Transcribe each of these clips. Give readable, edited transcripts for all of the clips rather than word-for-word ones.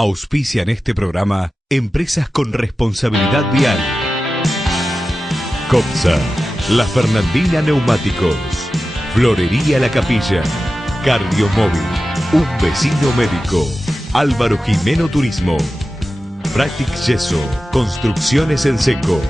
Auspician este programa empresas con responsabilidad vial. COPSA, La Fernandina Neumáticos, Florería La Capilla, Cardiomóvil, Un Vecino Médico, Álvaro Jimeno Turismo, Pratic Yeso, Construcciones en Seco,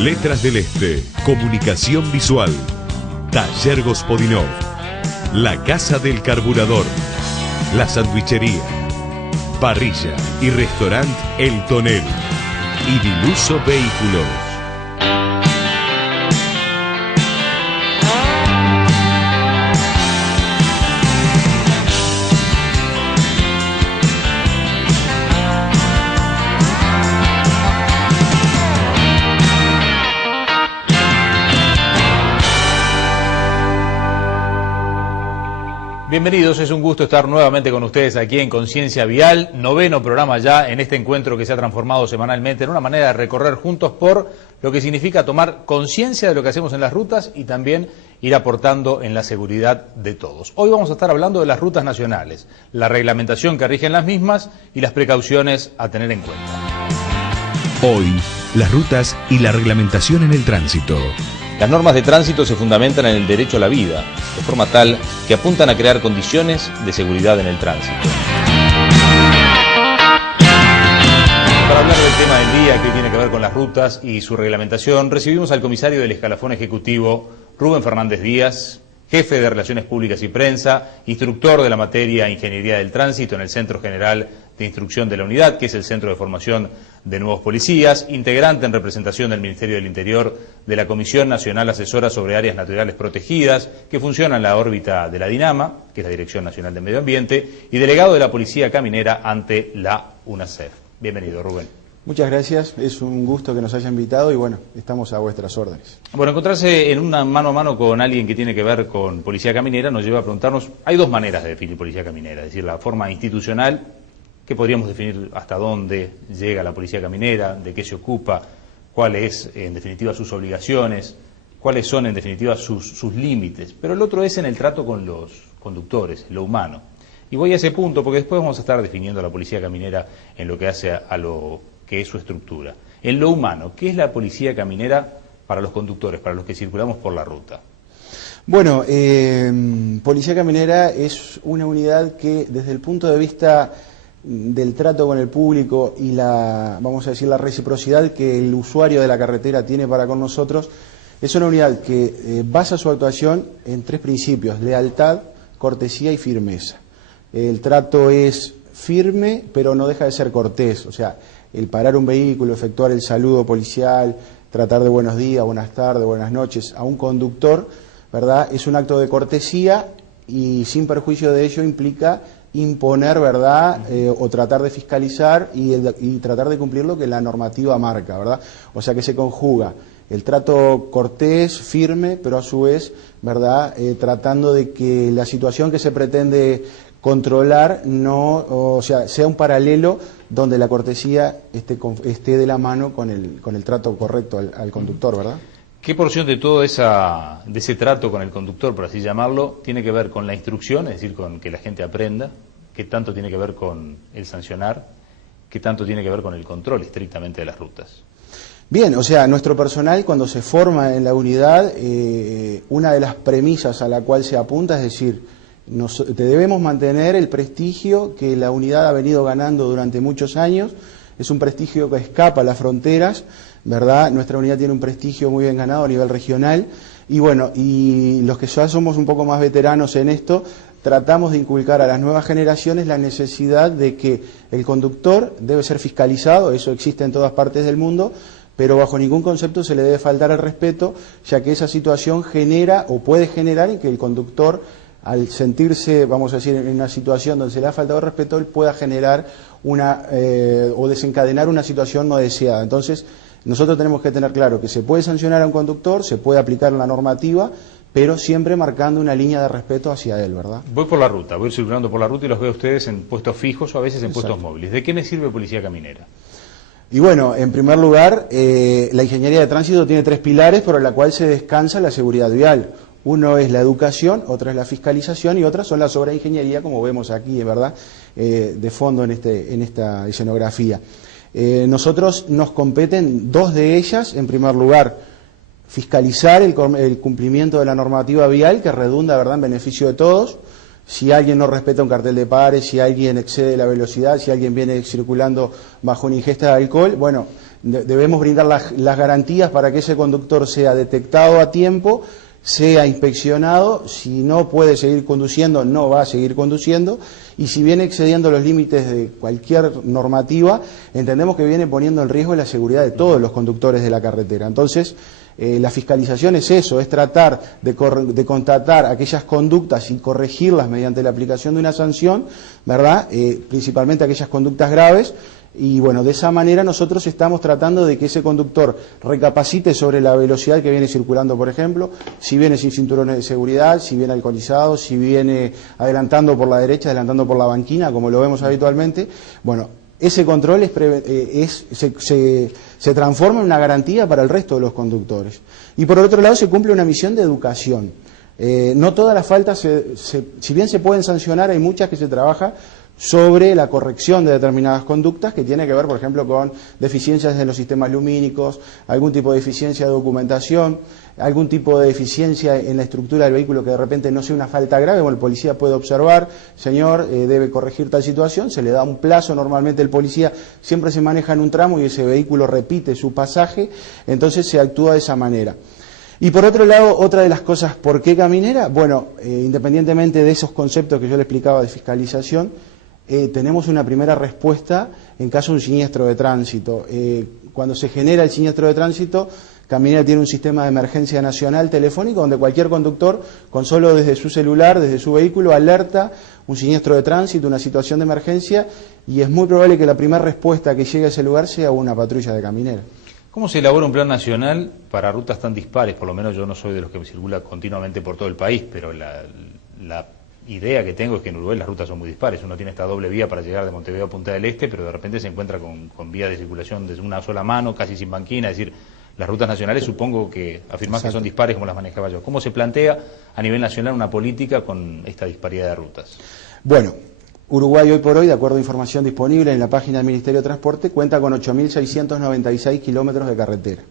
Letras del Este, Comunicación Visual, Taller Gospodinov, La Casa del Carburador, La Sandwichería, Parrilla y Restaurante El Tonel y Diluso Vehículos. Bienvenidos, es un gusto estar nuevamente con ustedes aquí en Conciencia Vial, 9º programa ya en este encuentro que se ha transformado semanalmente en una manera de recorrer juntos por lo que significa tomar conciencia de lo que hacemos en las rutas y también ir aportando en la seguridad de todos. Hoy vamos a estar hablando de las rutas nacionales, la reglamentación que rigen las mismas y las precauciones a tener en cuenta. Hoy, las rutas y la reglamentación en el tránsito. Las normas de tránsito se fundamentan en el derecho a la vida, de forma tal que apuntan a crear condiciones de seguridad en el tránsito. Para hablar del tema del día, que tiene que ver con las rutas y su reglamentación, recibimos al comisario del escalafón ejecutivo, Rubén Fernández Díaz, jefe de Relaciones Públicas y Prensa, instructor de la materia Ingeniería del Tránsito en el Centro General de Instrucción de la Unidad, que es el Centro de Formación de Nuevos Policías, integrante en representación del Ministerio del Interior de la Comisión Nacional Asesora sobre Áreas Naturales Protegidas, que funciona en la órbita de la DINAMA, que es la Dirección Nacional de Medio Ambiente, y delegado de la Policía Caminera ante la UNACEF. Bienvenido, Rubén. Muchas gracias, es un gusto que nos haya invitado y bueno, estamos a vuestras órdenes. Bueno, encontrarse en una mano a mano con alguien que tiene que ver con Policía Caminera nos lleva a preguntarnos, hay dos maneras de definir Policía Caminera, es decir, la forma institucional, que podríamos definir hasta dónde llega la Policía Caminera, de qué se ocupa, cuáles en definitiva sus obligaciones, cuáles son en definitiva sus límites, pero el otro es en el trato con los conductores, lo humano. Y voy a ese punto porque después vamos a estar definiendo a la Policía Caminera en lo que hace a lo que es su estructura. En lo humano, ¿qué es la Policía Caminera para los conductores, para los que circulamos por la ruta? Bueno, Policía Caminera es una unidad que desde el punto de vista del trato con el público y vamos a decir, la reciprocidad que el usuario de la carretera tiene para con nosotros, es una unidad que basa su actuación en tres principios: lealtad, cortesía y firmeza. El trato es firme, pero no deja de ser cortés, o sea, el parar un vehículo, efectuar el saludo policial, tratar de buenos días, buenas tardes, buenas noches a un conductor, ¿verdad? Es un acto de cortesía y sin perjuicio de ello implica imponer, ¿verdad? O tratar de fiscalizar y tratar de cumplir lo que la normativa marca, ¿verdad? O sea que se conjuga el trato cortés, firme, pero a su vez, ¿verdad? Tratando de que la situación que se pretende controlar sea un paralelo donde la cortesía esté de la mano con el trato correcto al conductor, ¿verdad? ¿Qué porción de todo de ese trato con el conductor, por así llamarlo, tiene que ver con la instrucción, es decir, con que la gente aprenda? ¿Qué tanto tiene que ver con el sancionar? ¿Qué tanto tiene que ver con el control estrictamente de las rutas? Bien, o sea, nuestro personal cuando se forma en la unidad, una de las premisas a la cual se apunta es decir, debemos mantener el prestigio que la unidad ha venido ganando durante muchos años. Es un prestigio que escapa a las fronteras, ¿verdad? Nuestra unidad tiene un prestigio muy bien ganado a nivel regional y bueno, y los que ya somos un poco más veteranos en esto, tratamos de inculcar a las nuevas generaciones la necesidad de que el conductor debe ser fiscalizado, eso existe en todas partes del mundo, pero bajo ningún concepto se le debe faltar el respeto, ya que esa situación genera o puede generar en que el conductor, al sentirse, vamos a decir, en una situación donde se le ha faltado el respeto, él pueda generar o desencadenar una situación no deseada. Entonces, nosotros tenemos que tener claro que se puede sancionar a un conductor, se puede aplicar la normativa, pero siempre marcando una línea de respeto hacia él, ¿verdad? Voy por la ruta, voy circulando por la ruta y los veo a ustedes en puestos fijos o a veces en puestos móviles. ¿De qué me sirve Policía Caminera? Y bueno, en primer lugar, la ingeniería de tránsito tiene tres pilares por la cual se descansa la seguridad vial. Uno es la educación, otra es la fiscalización y otras son las obras de ingeniería, como vemos aquí, ¿verdad?, de fondo en esta escenografía. Nosotros nos competen dos de ellas. En primer lugar, fiscalizar el cumplimiento de la normativa vial, que redunda, ¿verdad?, en beneficio de todos. Si alguien no respeta un cartel de pares, si alguien excede la velocidad, si alguien viene circulando bajo una ingesta de alcohol, bueno, debemos brindar las garantías para que ese conductor sea detectado a tiempo, sea inspeccionado. Si no puede seguir conduciendo, no va a seguir conduciendo, y si viene excediendo los límites de cualquier normativa, entendemos que viene poniendo en riesgo la seguridad de todos los conductores de la carretera. Entonces, la fiscalización es eso, es tratar de constatar aquellas conductas y corregirlas mediante la aplicación de una sanción, ¿verdad?, principalmente aquellas conductas graves. Y bueno, de esa manera nosotros estamos tratando de que ese conductor recapacite sobre la velocidad que viene circulando, por ejemplo, si viene sin cinturones de seguridad, si viene alcoholizado, si viene adelantando por la derecha, adelantando por la banquina, como lo vemos habitualmente. Bueno, ese control se transforma en una garantía para el resto de los conductores. Y por otro lado se cumple una misión de educación. No todas las faltas, si bien se pueden sancionar, hay muchas que se trabaja sobre la corrección de determinadas conductas que tiene que ver, por ejemplo, con deficiencias en los sistemas lumínicos, algún tipo de deficiencia de documentación, algún tipo de deficiencia en la estructura del vehículo que de repente no sea una falta grave. Bueno, el policía puede observar, señor, debe corregir tal situación, se le da un plazo. Normalmente el policía siempre se maneja en un tramo y ese vehículo repite su pasaje, entonces se actúa de esa manera. Y por otro lado, otra de las cosas, ¿por qué caminera? Bueno, independientemente de esos conceptos que yo le explicaba de fiscalización, tenemos una primera respuesta en caso de un siniestro de tránsito. Cuando se genera el siniestro de tránsito, Caminera tiene un sistema de emergencia nacional telefónico donde cualquier conductor, con solo desde su celular, desde su vehículo, alerta un siniestro de tránsito, una situación de emergencia, y es muy probable que la primera respuesta que llegue a ese lugar sea una patrulla de Caminera. ¿Cómo se elabora un plan nacional para rutas tan dispares? Por lo menos yo no soy de los que circula continuamente por todo el país, pero la idea que tengo es que en Uruguay las rutas son muy dispares. Uno tiene esta doble vía para llegar de Montevideo a Punta del Este, pero de repente se encuentra con vías de circulación de una sola mano, casi sin banquina. Es decir, las rutas nacionales supongo que afirmás que son dispares como las manejaba yo. ¿Cómo se plantea a nivel nacional una política con esta disparidad de rutas? Bueno, Uruguay hoy por hoy, de acuerdo a información disponible en la página del Ministerio de Transporte, cuenta con 8.696 kilómetros de carretera.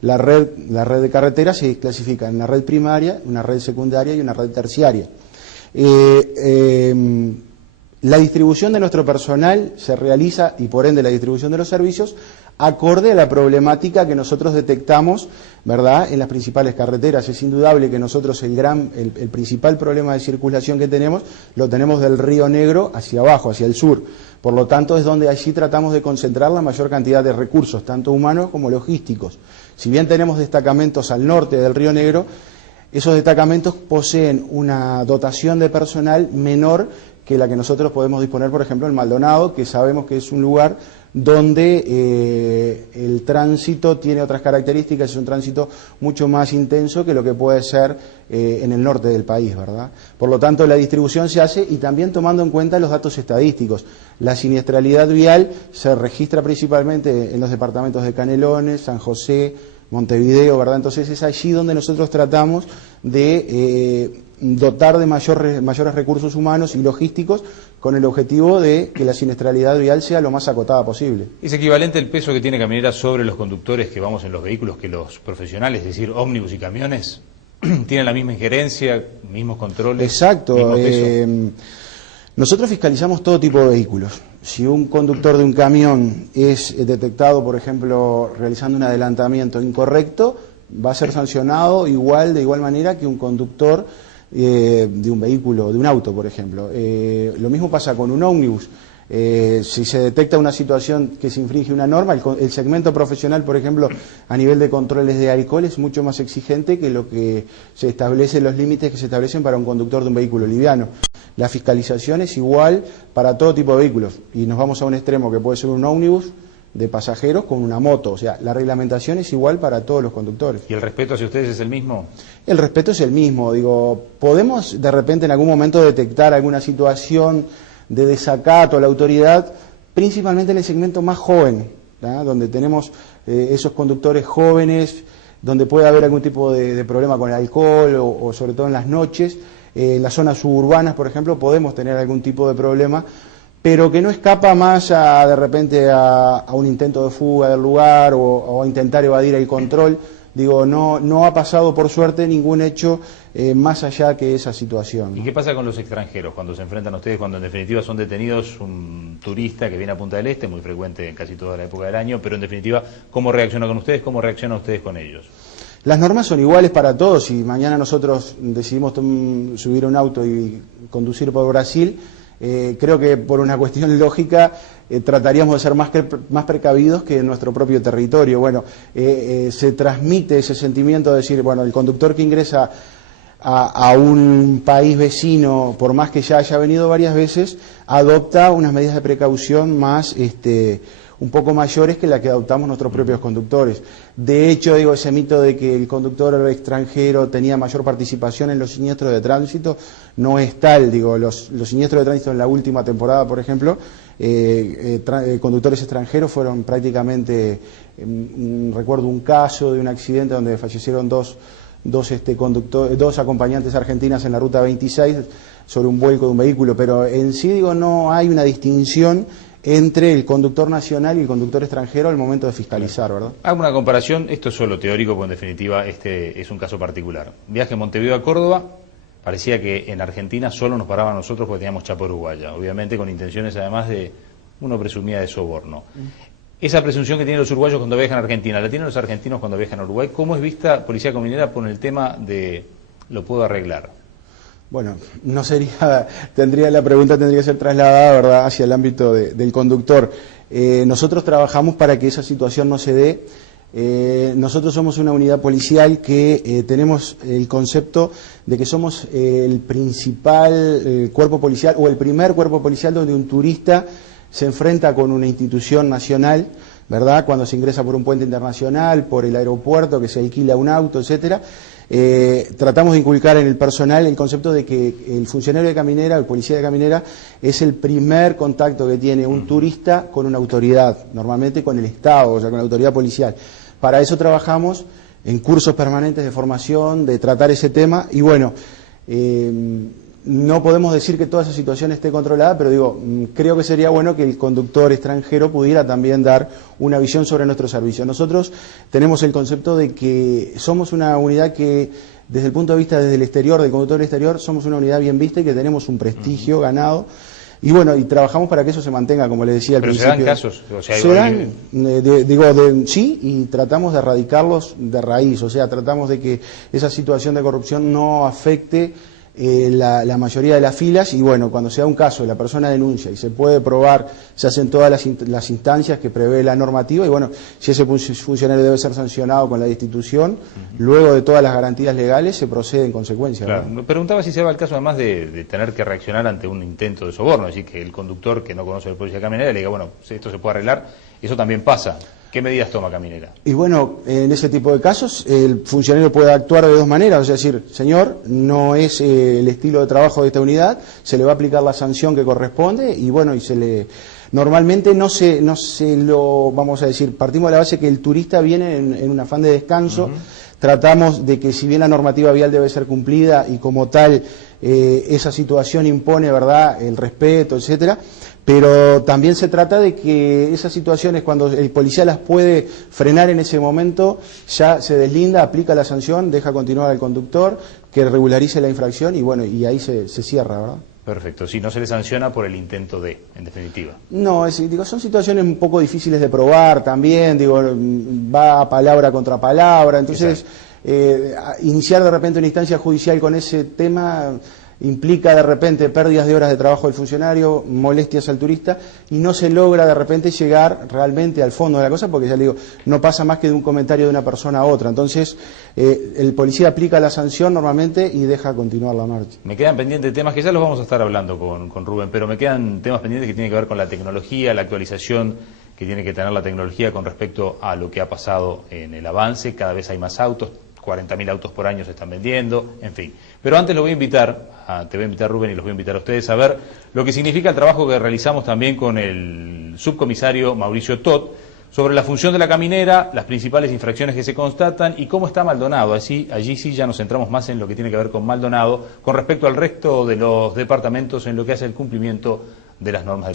La red de carreteras se clasifica en una red primaria, una red secundaria y una red terciaria. La distribución de nuestro personal se realiza, y por ende la distribución de los servicios, acorde a la problemática que nosotros detectamos, ¿verdad?, en las principales carreteras. Es indudable que nosotros el principal problema de circulación que tenemos lo tenemos del Río Negro hacia abajo, hacia el sur. Por lo tanto, es donde allí tratamos de concentrar la mayor cantidad de recursos, tanto humanos como logísticos. Si bien tenemos destacamentos al norte del Río Negro, esos destacamentos poseen una dotación de personal menor que la que nosotros podemos disponer, por ejemplo, en Maldonado, que sabemos que es un lugar donde el tránsito tiene otras características, es un tránsito mucho más intenso que lo que puede ser en el norte del país, ¿verdad? Por lo tanto, la distribución se hace y también tomando en cuenta los datos estadísticos. La siniestralidad vial se registra principalmente en los departamentos de Canelones, San José, Montevideo, ¿verdad? Entonces es allí donde nosotros tratamos de dotar de mayores recursos humanos y logísticos con el objetivo de que la siniestralidad vial sea lo más acotada posible. ¿Es equivalente el peso que tiene Caminera sobre los conductores que vamos en los vehículos que los profesionales, es decir, ómnibus y camiones? ¿Tienen la misma injerencia, mismos controles? Exacto. Mismo peso? Nosotros fiscalizamos todo tipo de vehículos. Si un conductor de un camión es detectado, por ejemplo, realizando un adelantamiento incorrecto, va a ser sancionado de igual manera que un conductor de un vehículo, de un auto, por ejemplo. Lo mismo pasa con un ómnibus. Si se detecta una situación que se infringe una norma, el segmento profesional, por ejemplo, a nivel de controles de alcohol es mucho más exigente que lo que se establece, los límites que se establecen para un conductor de un vehículo liviano. La fiscalización es igual para todo tipo de vehículos y nos vamos a un extremo que puede ser un ómnibus de pasajeros con una moto. O sea, la reglamentación es igual para todos los conductores. ¿Y el respeto hacia ustedes es el mismo? El respeto es el mismo. Digo, podemos de repente en algún momento detectar alguna situación de desacato a la autoridad, principalmente en el segmento más joven, ¿verdad?, donde tenemos esos conductores jóvenes donde puede haber algún tipo de problema con el alcohol o sobre todo en las noches. En las zonas suburbanas, por ejemplo, podemos tener algún tipo de problema, pero que no escapa más de repente a un intento de fuga del lugar o a intentar evadir el control. Digo, no ha pasado por suerte ningún hecho más allá que esa situación, ¿no? ¿Y qué pasa con los extranjeros cuando se enfrentan a ustedes, cuando en definitiva son detenidos un turista que viene a Punta del Este, muy frecuente en casi toda la época del año, pero en definitiva, ¿cómo reacciona con ustedes? ¿Cómo reaccionan ustedes con ellos? Las normas son iguales para todos. Si mañana nosotros decidimos subir un auto y conducir por Brasil, creo que por una cuestión lógica trataríamos de ser más precavidos que en nuestro propio territorio. Bueno, se transmite ese sentimiento de decir, bueno, el conductor que ingresa a un país vecino, por más que ya haya venido varias veces, adopta unas medidas de precaución más un poco mayores que la que adoptamos nuestros propios conductores. De hecho, digo, ese mito de que el conductor extranjero tenía mayor participación en los siniestros de tránsito no es tal. Digo, los siniestros de tránsito en la última temporada, por ejemplo, conductores extranjeros fueron prácticamente, recuerdo un caso de un accidente donde fallecieron dos acompañantes argentinas en la ruta 26 sobre un vuelco de un vehículo, pero en sí, digo, no hay una distinción entre el conductor nacional y el conductor extranjero al momento de fiscalizar, ¿verdad? Hago una comparación, esto es solo teórico, porque en definitiva este es un caso particular. Viaje de Montevideo a Córdoba, parecía que en Argentina solo nos paraban nosotros porque teníamos chapa uruguaya, obviamente con intenciones además de, uno presumía de soborno. Esa presunción que tienen los uruguayos cuando viajan a Argentina, ¿la tienen los argentinos cuando viajan a Uruguay? ¿Cómo es vista Policía Caminera por el tema de lo puedo arreglar? Bueno, la pregunta tendría que ser trasladada, ¿verdad?, hacia el ámbito del conductor. Nosotros trabajamos para que esa situación no se dé. Nosotros somos una unidad policial que tenemos el concepto de que somos el principal cuerpo policial o el primer cuerpo policial donde un turista se enfrenta con una institución nacional, ¿verdad?, cuando se ingresa por un puente internacional, por el aeropuerto, que se alquila un auto, etcétera. Tratamos de inculcar en el personal el concepto de que el funcionario de Caminera, el policía de Caminera, es el primer contacto que tiene un turista con una autoridad, normalmente con el Estado, o sea, con la autoridad policial. Para eso trabajamos en cursos permanentes de formación, de tratar ese tema, y bueno, no podemos decir que toda esa situación esté controlada, pero digo, creo que sería bueno que el conductor extranjero pudiera también dar una visión sobre nuestro servicio. Nosotros tenemos el concepto de que somos una unidad que, desde el punto de vista desde el exterior, del conductor exterior, somos una unidad bien vista y que tenemos un prestigio ganado. Y bueno, y trabajamos para que eso se mantenga, como le decía al principio. ¿Pero se dan casos? O sea, se dan, sí, y tratamos de erradicarlos de raíz, o sea, tratamos de que esa situación de corrupción no afecte la mayoría de las filas, y bueno, cuando se da un caso y la persona denuncia y se puede probar, se hacen todas las instancias que prevé la normativa, y bueno, si ese funcionario debe ser sancionado con la destitución, luego de todas las garantías legales se procede en consecuencia. Claro. Me preguntaba si se daba el caso además de tener que reaccionar ante un intento de soborno, es decir, que el conductor que no conoce el policía Caminera le diga, bueno, esto se puede arreglar, eso también pasa. ¿Qué medidas toma Caminera? Y bueno, en ese tipo de casos el funcionario puede actuar de dos maneras, es decir, señor, no es el estilo de trabajo de esta unidad, se le va a aplicar la sanción que corresponde y bueno, y normalmente no se lo, vamos a decir, partimos de la base que el turista viene en un afán de descanso. Tratamos de que, si bien la normativa vial debe ser cumplida y como tal esa situación impone, ¿verdad?, el respeto, etcétera, pero también se trata de que esas situaciones, cuando el policía las puede frenar en ese momento, ya se deslinda, aplica la sanción, deja continuar al conductor, que regularice la infracción y bueno, y ahí se cierra, ¿verdad? Perfecto, si no se le sanciona por el intento de, en definitiva. No, son situaciones un poco difíciles de probar también, va palabra contra palabra, entonces iniciar de repente una instancia judicial con ese tema implica de repente pérdidas de horas de trabajo del funcionario, molestias al turista, y no se logra de repente llegar realmente al fondo de la cosa, porque ya le digo, no pasa más que de un comentario de una persona a otra. Entonces el policía aplica la sanción normalmente y deja continuar la marcha. Me quedan pendientes temas que ya los vamos a estar hablando con Rubén, pero me quedan temas pendientes que tienen que ver con la tecnología, la actualización que tiene que tener la tecnología con respecto a lo que ha pasado en el avance. Cada vez hay más autos, 40.000 autos por año se están vendiendo, en fin. Pero antes te voy a invitar Rubén, y los voy a invitar a ustedes a ver lo que significa el trabajo que realizamos también con el subcomisario Mauricio Tot sobre la función de la caminera, las principales infracciones que se constatan y cómo está Maldonado. Allí sí ya nos centramos más en lo que tiene que ver con Maldonado con respecto al resto de los departamentos en lo que hace el cumplimiento de las normas del